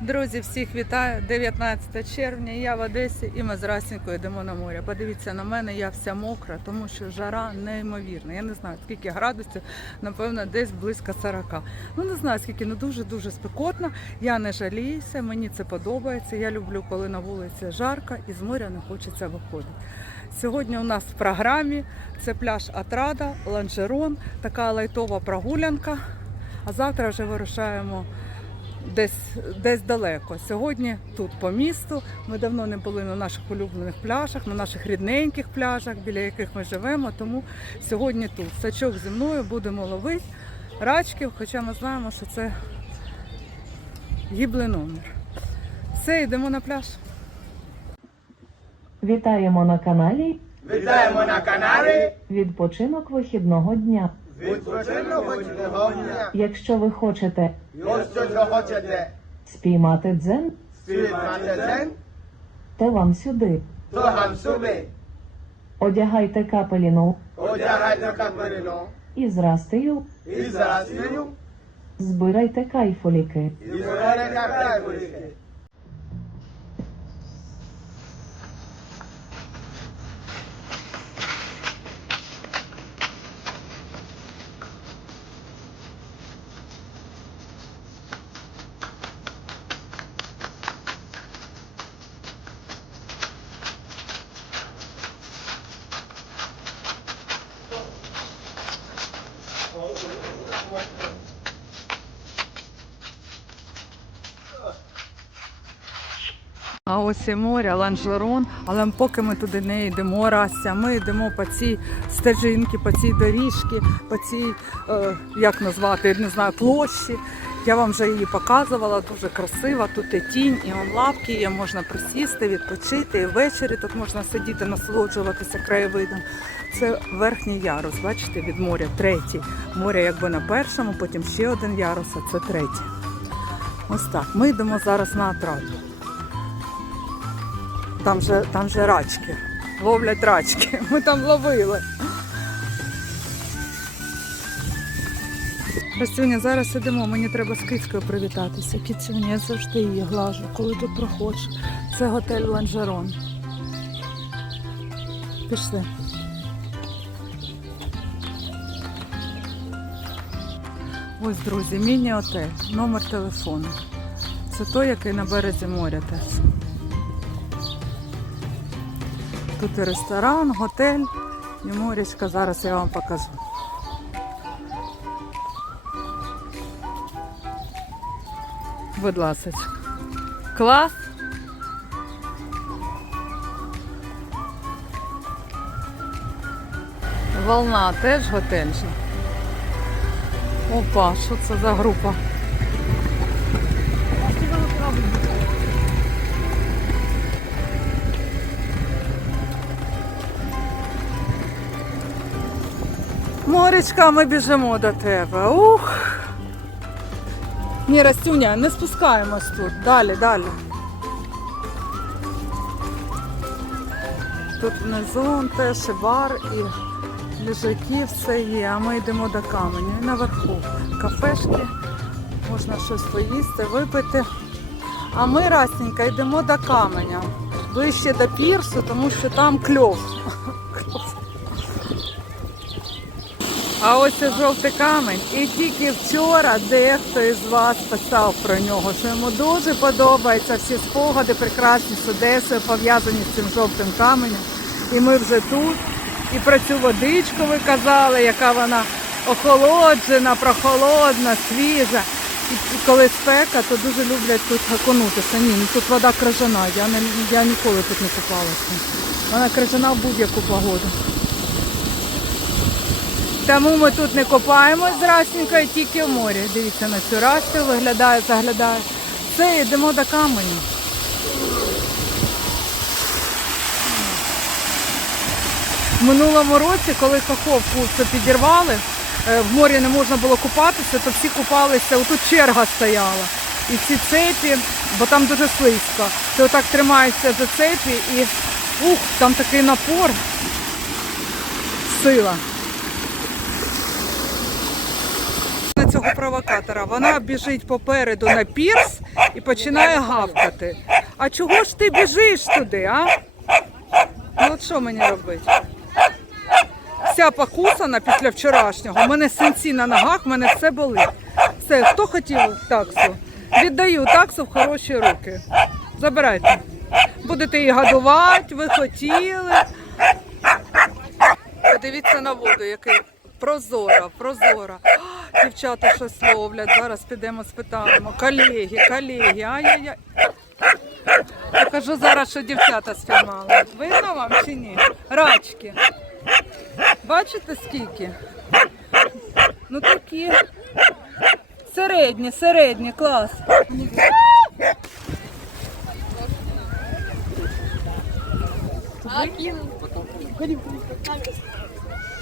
Друзі, всіх вітаю. 19 червня. Я в Одесі і ми з Расінькою йдемо на море. Подивіться на мене, я вся мокра, тому що жара неймовірна. Я не знаю скільки градусів, напевно, десь близько 40. Ну не знаю скільки, ну дуже дуже спекотно. Я не жаліюся, мені це подобається. Я люблю, коли на вулиці жарко і з моря не хочеться виходити. Сьогодні у нас в програмі це пляж Атрада, Ланжерон, така лайтова прогулянка. А завтра вже вирушаємо десь, десь далеко. Сьогодні тут по місту. Ми давно не були на наших улюблених пляжах, на наших рідненьких пляжах, біля яких ми живемо. Тому сьогодні тут. Сачок зі мною будемо ловити рачків, хоча ми знаємо, що це гіблий номер. Все, йдемо на пляж. Вітаємо на каналі Вітаємо на каналі Відпочинок вихідного дня. Якщо ви хочете Якщо ви хочете. спіймати дзен, співати дзен, то вам сюди. то вам собі Одягайте капеліну. Одягайте капеліно і зрастию, і зрастію, збирайте кайфоліки. і зберете кайфуліки. А ось і море, Ланжерон, але поки ми туди не йдемо, Рася, ми йдемо по цій стежинці, по цій доріжці, по цій, е, як назвати, не знаю, площі. Я вам вже її показувала, дуже красива. Тут і тінь, і он лавки є, можна присісти, відпочити. І ввечері тут можна сидіти, насолоджуватися краєвидом. Це верхній ярус, бачите, від моря, третій. Море якби на першому, потім ще один ярус, а це третій. Ось так. Ми йдемо зараз на атраду. Там же, там же рачки. Ловлять рачки. Ми там ловили. Красуня, зараз ідемо, мені треба з кицькою привітатися. Кіцюня, я завжди її глажу, коли тут проходжу. Це готель Ланжерон. Пішли. Ось, друзі, міні-отель, номер телефону. Це той, який на березі моря теж. Тут і ресторан, готель і морячка. Зараз я вам покажу. Будь ласка. Клас. Волна теж готель. Опа, що це за група? Моречка, ми біжимо до тебе. Ух. Ні, Растюня, не спускаємось тут. Далі, далі. Тут внизу теж і бар, і лежаки, все є, а ми йдемо до каменю. І наверху кафешки, можна щось поїсти, випити. А ми, Растенька, йдемо до каменя. Ближче до пірсу, тому що там. Кльов. А ось і жовтий камень. І тільки вчора дехто із вас писав про нього, що йому дуже подобаються всі спогади прекрасні з Одесою, пов'язані з цим жовтим каменем. І ми вже тут. І про цю водичку ви казали, яка вона охолоджена, прохолодна, свіжа. І, коли спека, то дуже люблять тут окунутися. Ні, ну тут вода крижана. Я, не, я ніколи тут не купалася. Вона крижана в будь-яку погоду. Тому ми тут не копаємось з Расінькою, тільки в морі. Дивіться на цю Расю, виглядає, заглядає. Все, йдемо до каменю. В минулому році, коли каховку це підірвали, е, в морі не можна було купатися, то всі купалися, отут черга стояла. І ці цепі, бо там дуже слизько, ти отак тримаєшся за цепі і ух, там такий напор, сила. На провокатора. Вона біжить попереду на пірс і починає гавкати. А чого ж ти біжиш туди, а? Ну от що мені робити? Вся покусана після вчорашнього. У мене синці на ногах, в мене все болить. Все, хто хотів таксу? Віддаю таксу в хороші руки. Забирайте. Будете її годувати, ви хотіли. Подивіться на воду, який прозора, прозора. Дівчата щось ловлять. Зараз підемо спитаємо. Колеги, колеги, ай-яй-яй. Покажу зараз, що дівчата спіймали. Видно вам чи ні? Рачки. Бачите скільки? Ну такі. Середні, середні, клас.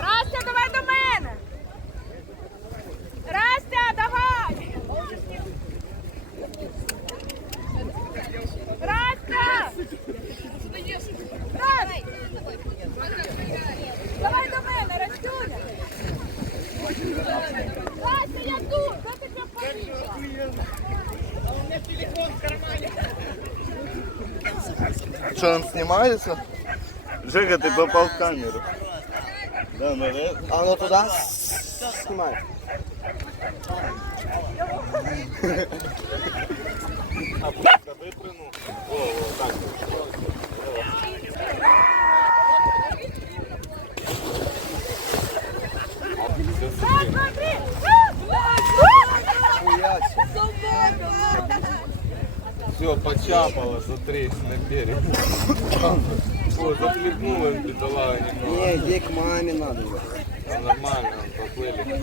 Растя, давай до мене! Растя, давай! Растя! Давай! Давай до мене, Растюня! Растя, я тут! Де ти тебе побігла? Что, он снимается? Жека, ты попал в камеру. Да, ну да. А ну туда снимай. Выпрыгнул. О, вот так. Смотри! Все, почапало, смотри, на берег. О, захлебнула бедолага немного. Не, ей к маме надо. А нормально, поплыли.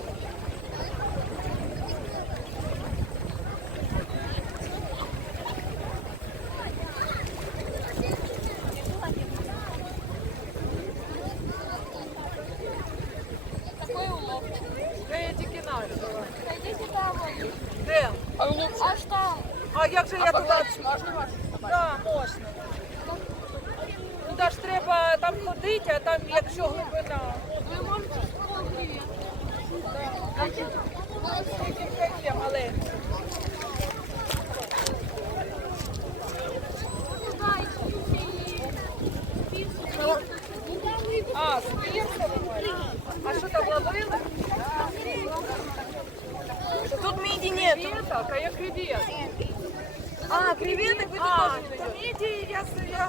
Де я тільки начала? Идите там. Де? А что? А як же я туди? Можна? Так, можна. Туди ж треба там ходити, а там якщо глибина. Вы можете вспомнить. Тільки є маленька. А, з пірсом? А що там ловили? Тут миди А я креветок. А, креветок вы А, тоже. то міді я, с- я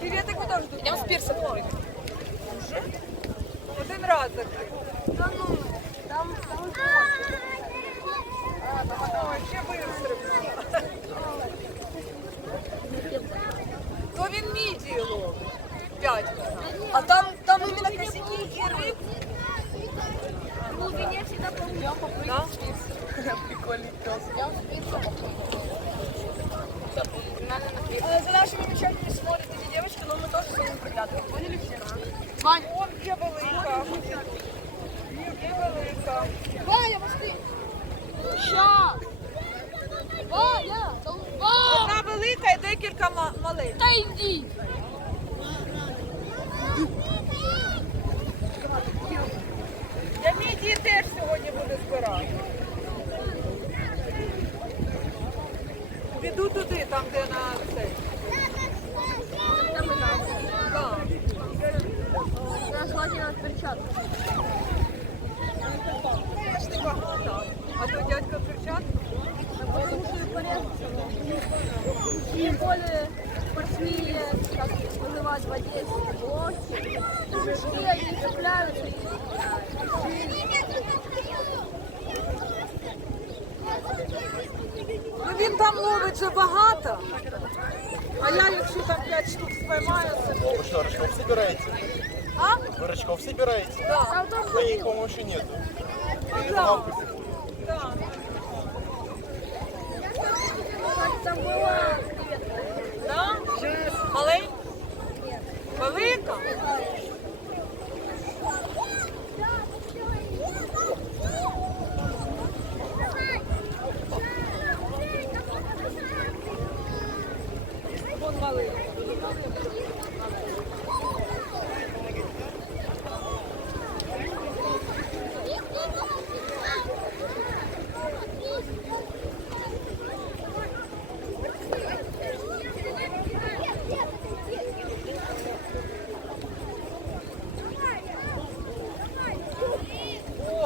Креветок вы тоже Я с пирса один раз закрив. Он є велика. Є велика. Ваня, пошли! Ща! Ваня! Ваня! Одна велика і декілька ма- маленьких. Та йди! Я мій міді теж сьогодні буду збирати. Піду туди, там де на цей. Там и надо. Да. Я желательно перчатку. Я ж не багато. А то дядько перчатку. Послушаю порезаться. И более спортсмены, как их называют в Одессе, блоки. И они цепляются и Ну він там ловить вже багато. А я якщо там 5 штук спіймаю, це Вы что, рачков собираете? А? Вы рачков собираете? Да. Там там Да их, по-моему, еще нету. Ну, да. Да. Там була. Да? Маленька? Велика?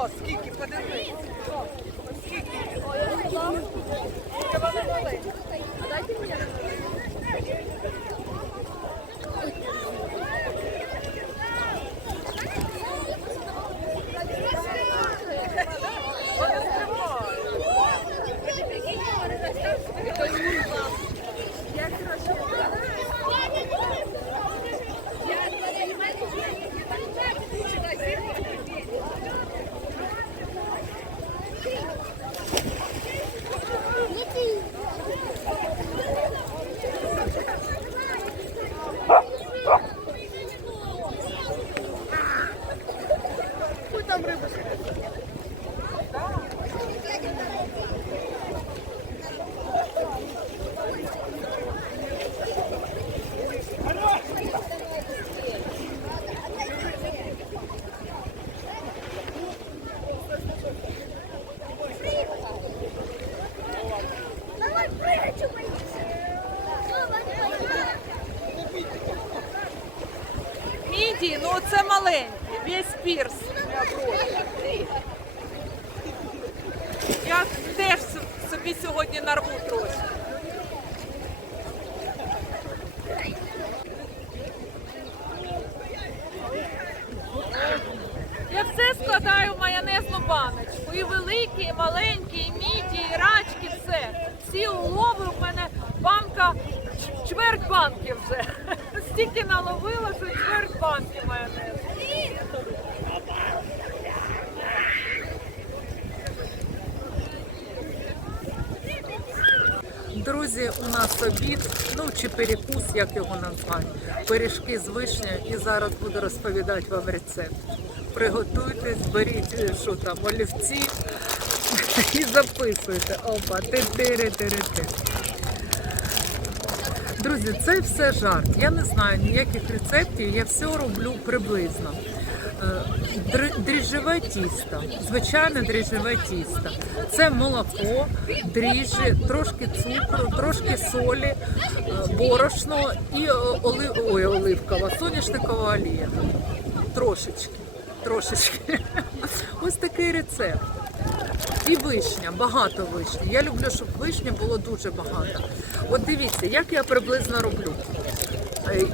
О, скільки, подивись. Міді, ну це маленький, весь пірс. Я теж собі сьогодні нарву трохи. Я все складаю в майонезну баночку. І великі, і маленькі, і міді, і рачки, все. Всі улови в мене банка, чверть банки вже. Стільки наловила, що чверть банки майонезу. Обід, ну чи перекус, як його назвати. Пиріжки з вишнею і зараз буду розповідати вам рецепт. Приготуйтесь, беріть е, що там, олівці і записуйте. Опа, ти тири тири ти Друзі, це все жарт. Я не знаю ніяких рецептів, я все роблю приблизно. Е, Дріжджеве тісто, звичайне дріжджеве тісто. Це молоко, дріжджі, трошки цукру, трошки солі, е, борошно і е, оли... Ой, оливкова, соняшникова олія. Трошечки, трошечки. Ось такий рецепт. І вишня, багато вишні. Я люблю, щоб вишні було дуже багато. От дивіться, як я приблизно роблю.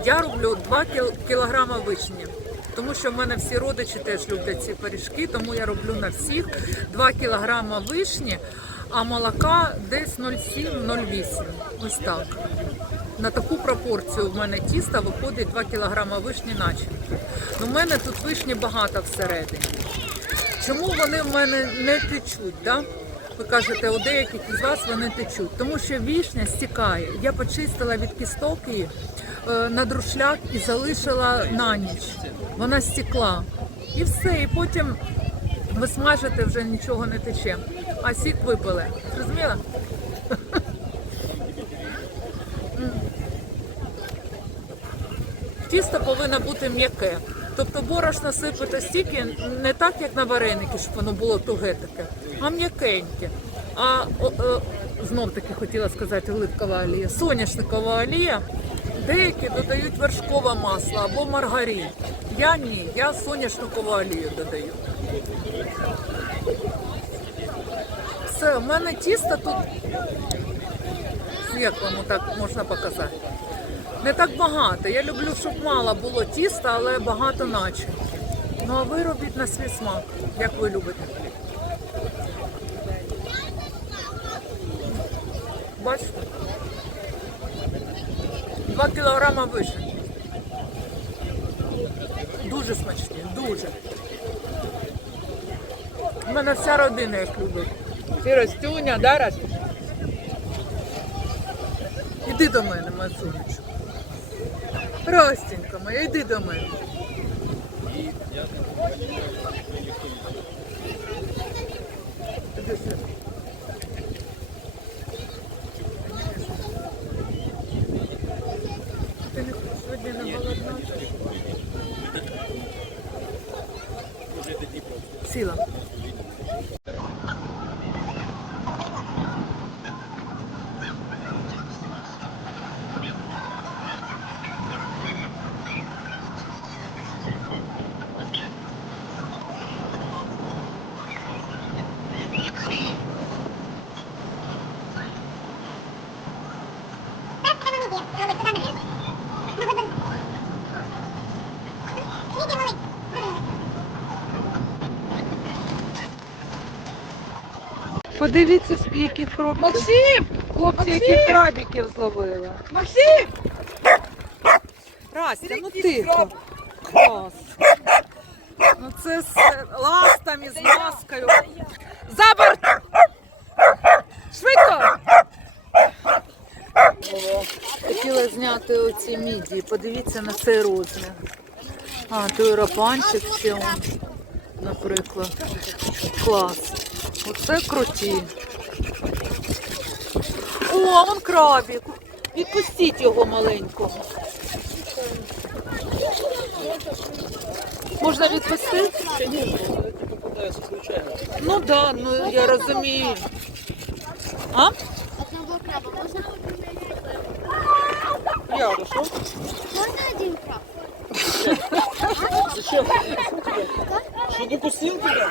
Я роблю 2 кіл- кілограма вишні. Тому що в мене всі родичі теж люблять ці пиріжки, тому я роблю на всіх 2 кілограма вишні, а молока десь 0,7-0,8. Ось так. На таку пропорцію в мене тіста виходить 2 кілограма вишні начинки. Ну, в мене тут вишні багато всередині. Чому вони в мене не течуть? Да? Ви кажете, у деяких із вас вони течуть. Тому що вішня стікає. Я почистила від кісток її е, на друшляк і залишила на ніч. Вона стекла. І все. І потім ви смажите, вже нічого не тече. А сік випили. Зрозуміла? Тісто повинно бути м'яке. Тобто борошно сипати стільки не так, як на вареники, щоб воно було туге таке, а м'якеньке. А о, о, знов таки хотіла сказати оливкова олія, соняшникова олія. Деякі додають вершкове масло або маргарин. Я ні, я соняшникову олію додаю. Все, у мене тісто тут. Як вам так можна показати? Не так багато. Я люблю, щоб мало було тіста, але багато начинки. Ну а ви робіть на свій смак, як ви любите. Бачите? Два кілограма вишень. Дуже смачні, дуже. У мене вся родина їх любить. І Ростюня, да, Ростюня? Іди до мене, моя сонечко. Моя, йди до мене. Іди сюди. сила. Thank you. Подивіться, скільки фруктів. Максим! Хлопці, які крабиків зловили. Максим! Растя, ну тихо. Клас. Ну це з ластами, з маскою. За борт! Швидко! Хотіла зняти оці мідії. Подивіться на цей розмір. А, той рапанчик ще он, наприклад. Клас. Оце круті. О, вон крабик. Відпустіть його маленького. Можна відпустити? Ну так, да, ну я розумію. А? Одного краба можно? Я що? Можно один краб? Что ты пустил туда?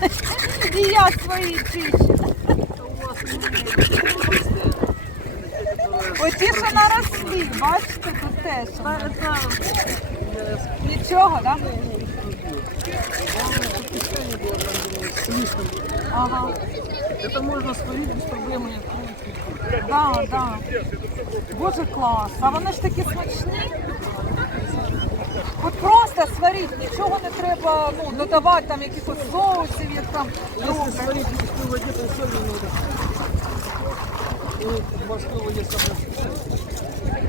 І я свої чищу. Оті, що нарослі, бачите, тут теж. Нічого, так? Ага. Это можно сварить без проблем. Да, да. Боже, клас. А вони ж такі смачні. Просто сваріть, нічого не треба ну, додавати там якихось соусів, як там роблять. Сварить воде. Ну, в морской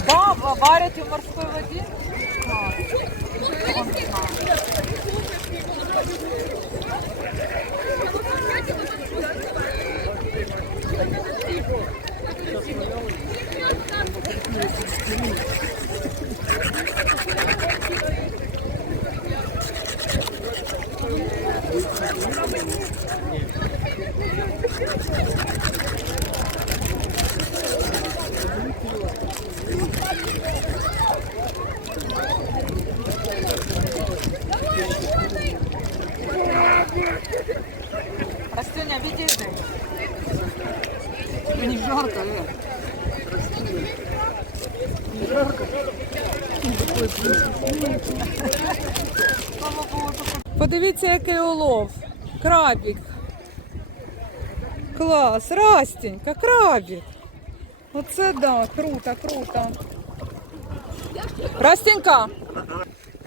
Да, ва- варять в морській воді. О, не знаю. Растюня, відійди. Не жарко, э. Подивіться, який улов. Крабик. Клас, Растенька, крабик. Оце да, круто, круто. Растенька.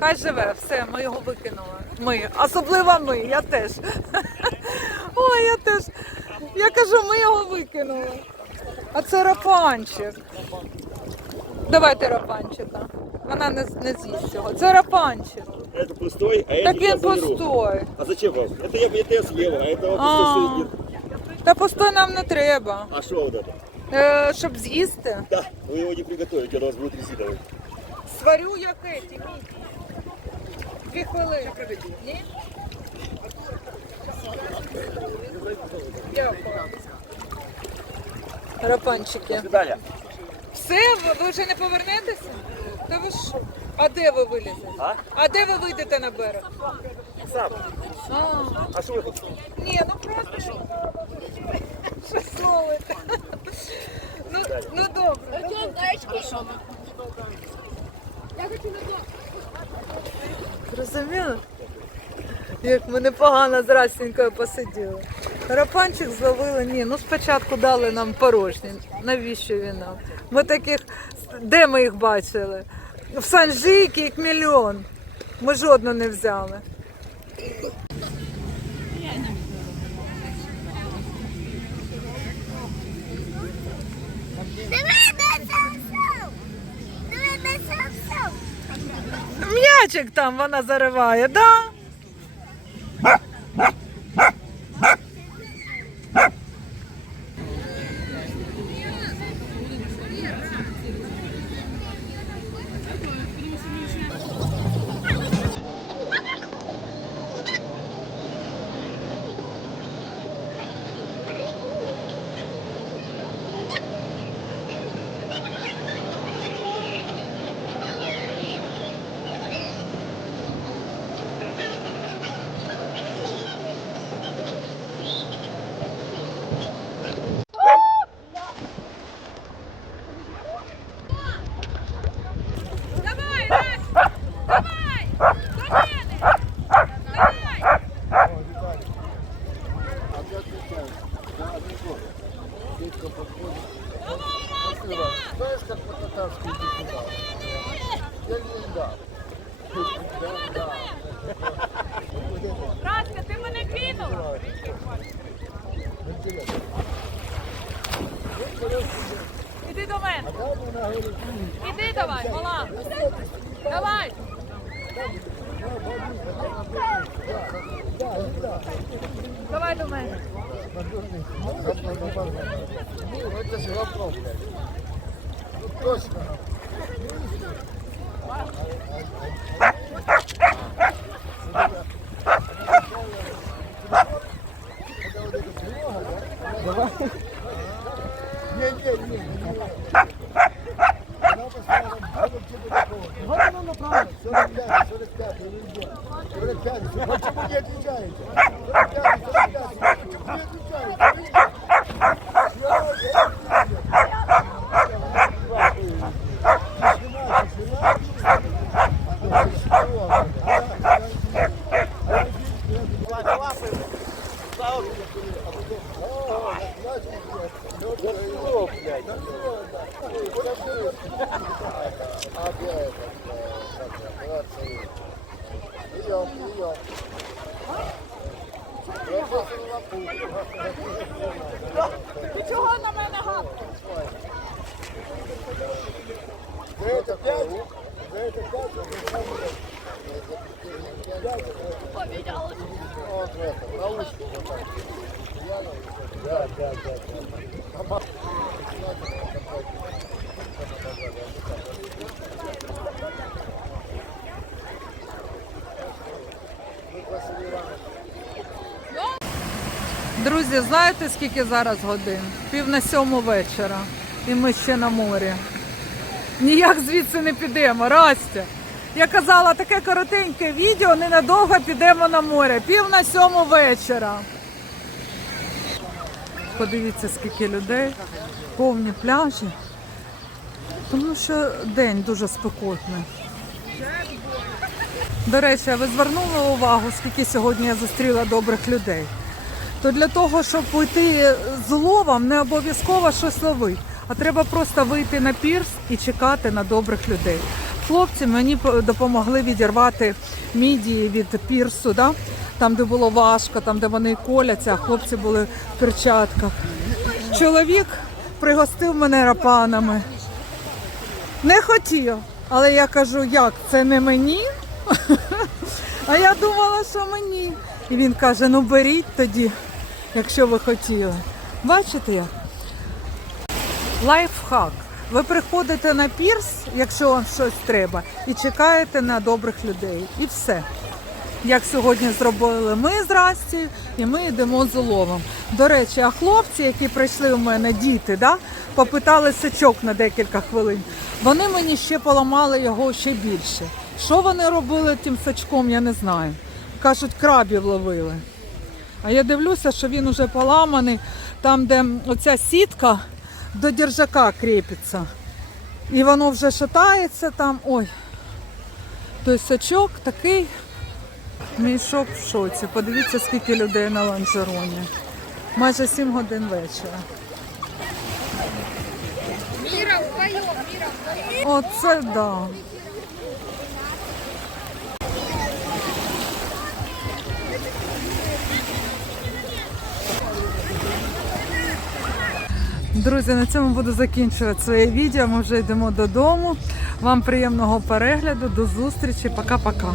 Хай живе, все, ми його викинули. Ми, особливо ми, я теж. Ой, я теж. Я кажу, ми його викинули. А це рапанчик. Давайте рапанчика. Вона не, не з'їсть цього. Це рапанчик. Это пустой, а Так это він я заберу. пустой. А зачем вам? Это я, это я съел, а это вот А. пустой сидит. Та пустой нам не треба. А что вот это? Е, щоб з'їсти. Да, вы его не приготовите, у вас будет резиновый. Сварю як еті, Дві хвилини. Ні? Дякую. Рапанчики. свидания. Все, ви ви вже не повернетеся? Та ви що? А де ви вилізете? А? А де ви вийдете на берег? Сам. А, А что вы тут? ні, ну просто що. Що солите? Ну, ну добре. Зрозуміли? Як ми непогано з Расінькою посиділи. Рапанчик зловили, ні, ну спочатку дали нам порожні. Навіщо він нам? Ми таких, де ми їх бачили? В Санжикі їх мільйон. Ми жодну не взяли. М'ячик там вона зариває, да? Іди до мене. Іди давай, мала. Давай. Давай до мене. Точно. Друзі, знаєте, скільки зараз годин? Пів на сьому вечора. І ми ще на морі. Ніяк звідси не підемо, Растя. Я казала, таке коротеньке відео, ненадовго підемо на море. Пів на сьому вечора. Подивіться, скільки людей, повні пляжі. Тому що день дуже спекотний. До речі, а ви звернули увагу, скільки сьогодні я зустріла добрих людей? То для того, щоб пойти з ловом, не обов'язково щось ловити, а треба просто вийти на пірс і чекати на добрих людей. Хлопці мені допомогли відірвати мідії від пірсу, да? там, де було важко, там, де вони коляться, а хлопці були в перчатках. Чоловік пригостив мене рапанами. Не хотів, але я кажу, як це не мені? А я думала, що мені. І він каже: ну беріть тоді, якщо ви хотіли. Бачите як? Лайфхак. Ви приходите на пірс, якщо вам щось треба, і чекаєте на добрих людей. І все. Як сьогодні зробили ми з Растю, і ми йдемо з уловом. До речі, а хлопці, які прийшли у мене, діти, да, попитали сачок на декілька хвилин. Вони мені ще поламали його ще більше. Що вони робили тим сачком, я не знаю. Кажуть, крабів ловили. А я дивлюся, що він уже поламаний, там, де оця сітка до держака кріпиться. І воно вже шатається там. Ой. Той сачок такий. Мій шок в шоці. Подивіться, скільки людей на ланжероні. Майже 7 годин вечора. Міра, вдвоєм, Міра, вдвоєм. Оце да. Друзі, на цьому буду закінчувати своє відео. Ми вже йдемо додому. Вам приємного перегляду, до зустрічі. Пока-пока.